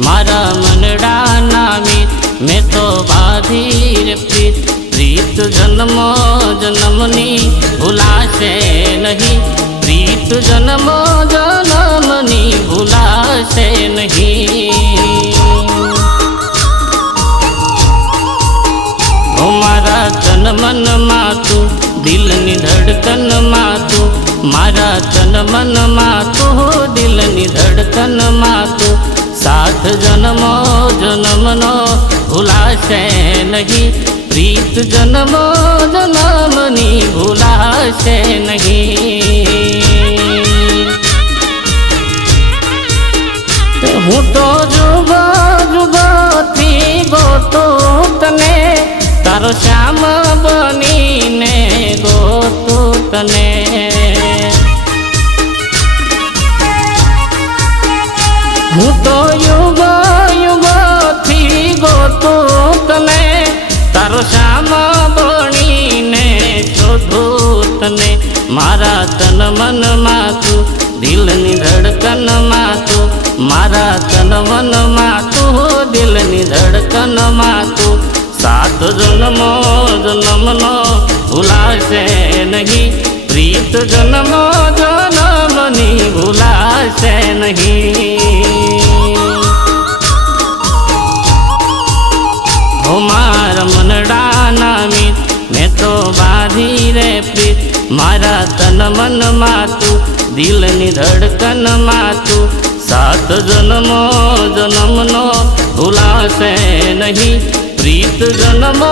मारा मनडा नामी मैं तो बाधी रे प्रीत प्रीत जन्मो जन्मनी भूलाशे नहीं प्रीत जन्मो जन्मनी भूलाशे नहीं ओ मारा तन मन मातू दिल नी धड़कन मातू मारा तन मन मातू दिल नी धड़कन मातू साथ जन्मो जन्मनो भूलाशे नहीं प्रीत जन्मो जन्मनी भूलाशे नहीं हूँ तो जुगो जुगो थी गोतो तने तारो श्याम बनी ने गोतो तने हूँ तो युगो युगो थी गोतो तने तारो श्याम बनी ने शोधो तने मारा तन मन मातू दिल नी धड़कन मातू मारा तन मन मातू दिल नी धड़कन मातू सात जन्मो जन्मनो भूलाशे नहीं प्रीत जन्मो जन्मनी भूलाशे नहीं हो मारा मनडा नामी मैं तो बाधी रे प्रीत मारा तन मन मातू दिल नी धड़कन मातू सात जन्मो जन्मनो भूलाशे नहीं प्रीत जन्मो